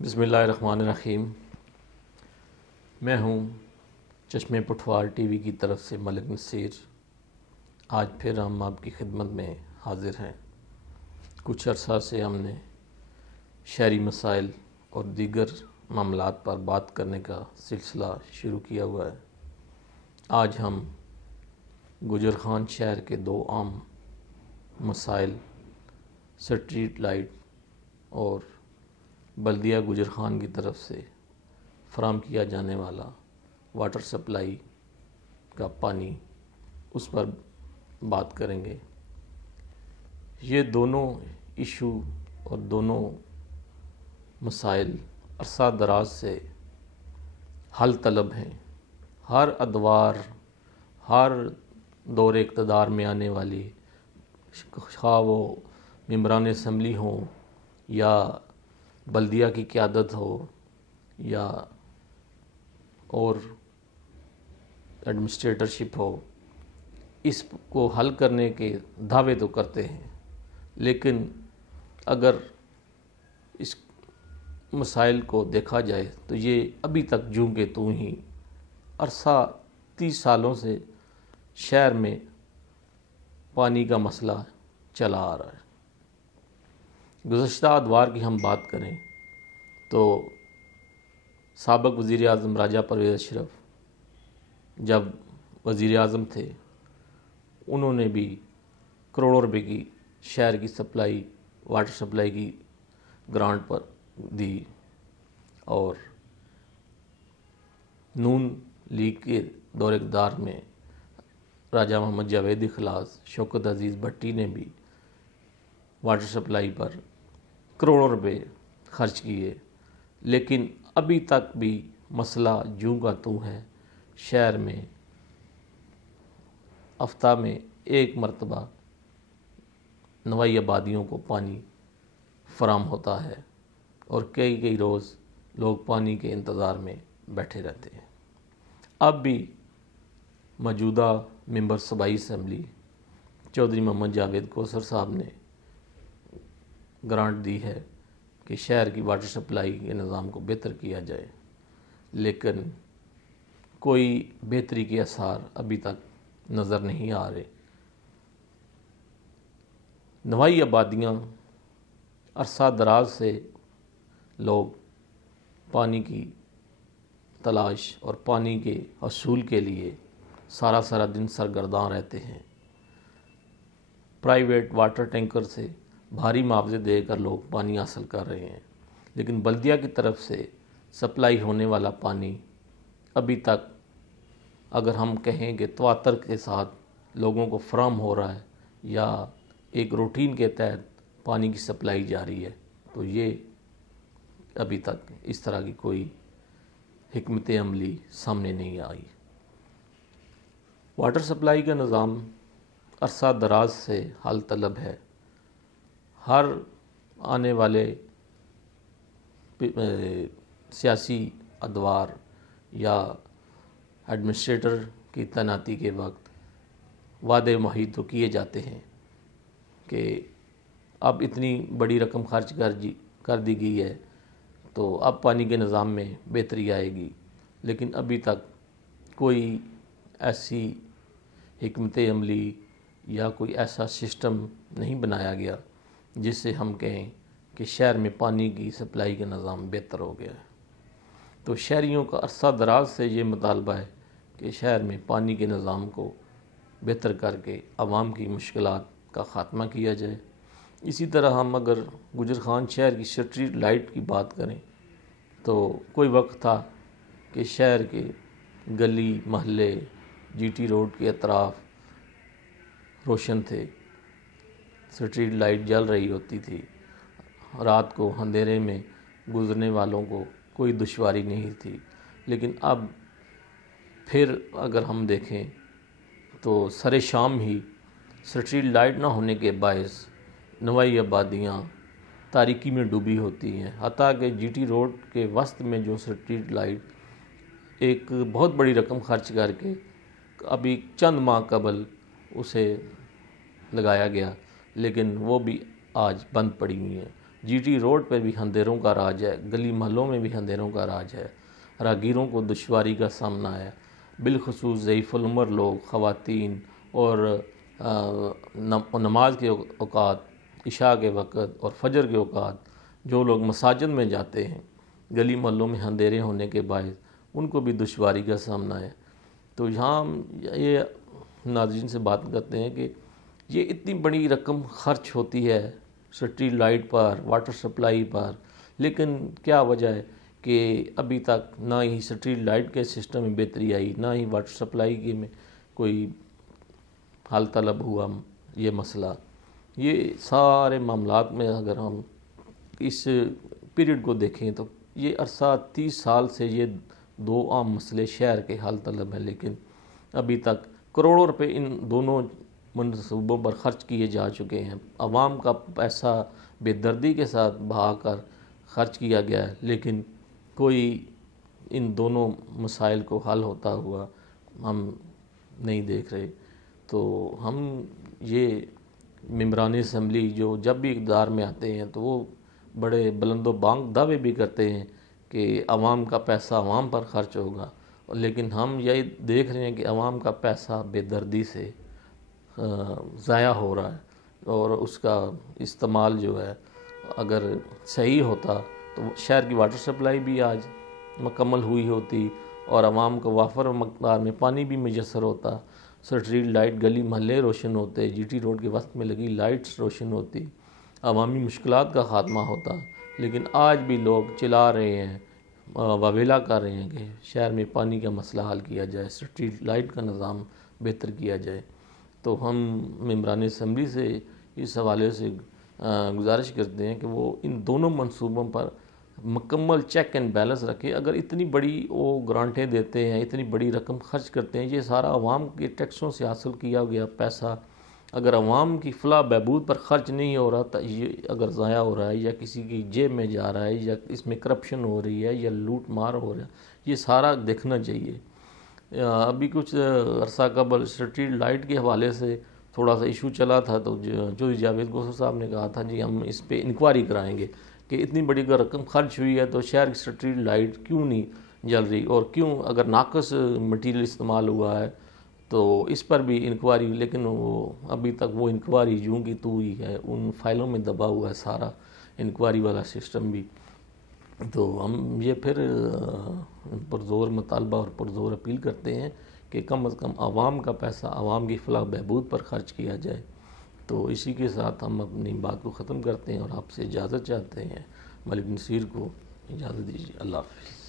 بسم اللہ الرحمن الرحیم۔ میں ہوں چشمہ پٹھوار ٹی وی کی طرف سے ملک نصیر۔ آج پھر ہم آپ کی خدمت میں حاضر ہیں۔ کچھ عرصہ سے ہم نے شہری مسائل اور دیگر معاملات پر بات کرنے کا سلسلہ شروع کیا ہوا ہے۔ آج ہم گجر خان شہر کے دو عام مسائل، سٹریٹ لائٹ اور بلدیہ گجر خان کی طرف سے فراہم کیا جانے والا واٹر سپلائی کا پانی، اس پر بات کریں گے۔ یہ دونوں ایشو اور دونوں مسائل عرصہ دراز سے حل طلب ہیں۔ ہر ادوار، ہر دور اقتدار میں آنے والی، خواہ وہ ممبران اسمبلی ہوں یا بلدیہ کی قیادت ہو یا اور ایڈمنسٹریٹرشپ ہو، اس کو حل کرنے کے دعوے تو کرتے ہیں، لیکن اگر اس مسائل کو دیکھا جائے تو یہ ابھی تک جوں کہ توں ہی عرصہ 30 سالوں سے شہر میں پانی کا مسئلہ چلا آ رہا ہے۔ گزشتہ ادوار کی ہم بات کریں تو سابق وزیر اعظم راجہ پرویز اشرف جب وزیر اعظم تھے، انہوں نے بھی کروڑوں روپے کی شہر کی سپلائی، واٹر سپلائی کی گرانٹ پر دی، اور نون لیگ کے دور اقتدار میں راجہ محمد جاوید اخلاص، شوکت عزیز بھٹی نے بھی واٹر سپلائی پر کروڑوں روپے خرچ کیے، لیکن ابھی تک بھی مسئلہ جوں کا توں ہے۔ شہر میں ہفتہ میں ایک مرتبہ نوائی آبادیوں کو پانی فراہم ہوتا ہے اور کئی روز لوگ پانی کے انتظار میں بیٹھے رہتے ہیں۔ اب بھی موجودہ ممبر صوبائی اسمبلی چودھری محمد جاوید کوثر صاحب نے گرانٹ دی ہے کہ شہر کی واٹر سپلائی کے نظام کو بہتر کیا جائے، لیکن کوئی بہتری کے آثار ابھی تک نظر نہیں آ رہے۔ نوائی آبادیاں عرصہ دراز سے لوگ پانی کی تلاش اور پانی کے حصول کے لیے سارا دن سرگرداں رہتے ہیں۔ پرائیویٹ واٹر ٹینکر سے بھاری معاوضے دے کر لوگ پانی حاصل کر رہے ہیں، لیکن بلدیہ کی طرف سے سپلائی ہونے والا پانی ابھی تک، اگر ہم کہیں کہ تواتر کے ساتھ لوگوں کو فراہم ہو رہا ہے یا ایک روٹین کے تحت پانی کی سپلائی جاری ہے، تو یہ ابھی تک اس طرح کی کوئی حکمت عملی سامنے نہیں آئی۔ واٹر سپلائی کا نظام عرصہ دراز سے حل طلب ہے۔ ہر آنے والے سیاسی ادوار یا ایڈمنسٹریٹر کی تعیناتی کے وقت وعدے معاہد تو کیے جاتے ہیں کہ اب اتنی بڑی رقم خرچ کر دی گئی ہے تو اب پانی کے نظام میں بہتری آئے گی، لیکن ابھی تک کوئی ایسی حکمت عملی یا کوئی ایسا سسٹم نہیں بنایا گیا جس سے ہم کہیں کہ شہر میں پانی کی سپلائی کا نظام بہتر ہو گیا ہے۔ تو شہریوں کا عرصہ دراز سے یہ مطالبہ ہے کہ شہر میں پانی کے نظام کو بہتر کر کے عوام کی مشکلات کا خاتمہ کیا جائے۔ اسی طرح ہم اگر گجر خان شہر کی سٹریٹ لائٹ کی بات کریں تو کوئی وقت تھا کہ شہر کے گلی محلے، جی ٹی روڈ کے اطراف روشن تھے، سٹریٹ لائٹ جل رہی ہوتی تھی، رات کو اندھیرے میں گزرنے والوں کو کوئی دشواری نہیں تھی، لیکن اب پھر اگر ہم دیکھیں تو سر شام ہی سٹریٹ لائٹ نہ ہونے کے باعث نوائی آبادیاں تاریکی میں ڈوبی ہوتی ہیں، حتیٰ کہ جی ٹی روڈ کے وسط میں جو سٹریٹ لائٹ ایک بہت بڑی رقم خرچ کر کے ابھی چند ماہ قبل اسے لگایا گیا، لیکن وہ بھی آج بند پڑی ہوئی ہیں۔ جی ٹی روڈ پر بھی اندھیروں کا راج ہے، گلی محلوں میں بھی اندھیروں کا راج ہے، راہگیروں کو دشواری کا سامنا ہے، بالخصوص ضعیف العمر لوگ، خواتین اور نماز کے اوقات، عشاء کے وقت اور فجر کے اوقات جو لوگ مساجد میں جاتے ہیں، گلی محلوں میں اندھیرے ہونے کے باعث ان کو بھی دشواری کا سامنا ہے۔ تو یہاں ہم یہ ناظرین سے بات کرتے ہیں کہ یہ اتنی بڑی رقم خرچ ہوتی ہے اسٹریٹ لائٹ پر، واٹر سپلائی پر، لیکن کیا وجہ ہے کہ ابھی تک نہ ہی اسٹریٹ لائٹ کے سسٹم میں بہتری آئی، نہ ہی واٹر سپلائی کے میں کوئی حل طلب ہوا یہ مسئلہ۔ یہ سارے معاملات میں اگر ہم اس پیریڈ کو دیکھیں تو یہ عرصہ 30 سال سے یہ دو عام مسئلے شہر کے حل طلب ہیں، لیکن ابھی تک کروڑوں روپے ان دونوں منصوبوں پر خرچ کیے جا چکے ہیں۔ عوام کا پیسہ بے دردی کے ساتھ بہا کر خرچ کیا گیا ہے، لیکن کوئی ان دونوں مسائل کو حل ہوتا ہوا ہم نہیں دیکھ رہے۔ تو ہم یہ ممبران اسمبلی جو جب بھی اقتدار میں آتے ہیں تو وہ بڑے بلند و بانگ دعوے بھی کرتے ہیں کہ عوام کا پیسہ عوام پر خرچ ہوگا، لیکن ہم یہ دیکھ رہے ہیں کہ عوام کا پیسہ بے دردی سے ضائع ہو رہا ہے، اور اس کا استعمال جو ہے اگر صحیح ہوتا تو شہر کی واٹر سپلائی بھی آج مکمل ہوئی ہوتی اور عوام کو وافر مقدار میں پانی بھی میسر ہوتا، اسٹریٹ لائٹ گلی محلے روشن ہوتے، جی ٹی روڈ کے وسط میں لگی لائٹس روشن ہوتی، عوامی مشکلات کا خاتمہ ہوتا۔ لیکن آج بھی لوگ چلا رہے ہیں، واویلا کر رہے ہیں کہ شہر میں پانی کا مسئلہ حل کیا جائے، اسٹریٹ لائٹ کا نظام بہتر کیا جائے۔ تو ہم ممبران اسمبلی سے اس حوالے سے گزارش کرتے ہیں کہ وہ ان دونوں منصوبوں پر مکمل چیک اینڈ بیلنس رکھے۔ اگر اتنی بڑی وہ گرانٹیں دیتے ہیں، اتنی بڑی رقم خرچ کرتے ہیں، یہ سارا عوام کے ٹیکسوں سے حاصل کیا گیا پیسہ اگر عوام کی فلاح بہبود پر خرچ نہیں ہو رہا تو یہ اگر ضائع ہو رہا ہے یا کسی کی جیب میں جا رہا ہے یا اس میں کرپشن ہو رہی ہے یا لوٹ مار ہو رہا ہے، یہ سارا دیکھنا چاہیے۔ ابھی کچھ عرصہ قبل اسٹریٹ لائٹ کے حوالے سے تھوڑا سا ایشو چلا تھا، تو جو جاوید گوہر صاحب نے کہا تھا جی ہم اس پہ انکوائری کرائیں گے کہ اتنی بڑی اگر رقم خرچ ہوئی ہے تو شہر کی اسٹریٹ لائٹ کیوں نہیں جل رہی، اور کیوں اگر ناقص مٹیریل استعمال ہوا ہے تو اس پر بھی انکوائری، لیکن وہ ابھی تک وہ انکوائری یوں کی تو ہی ہے، ان فائلوں میں دبا ہوا ہے سارا انکوائری والا سسٹم بھی۔ تو ہم یہ پھر پرزور مطالبہ اور پرزور اپیل کرتے ہیں کہ کم از کم عوام کا پیسہ عوام کی فلاح بہبود پر خرچ کیا جائے۔ تو اسی کے ساتھ ہم اپنی بات کو ختم کرتے ہیں اور آپ سے اجازت چاہتے ہیں۔ ملک نصیر کو اجازت دیجیے، اللہ حافظ۔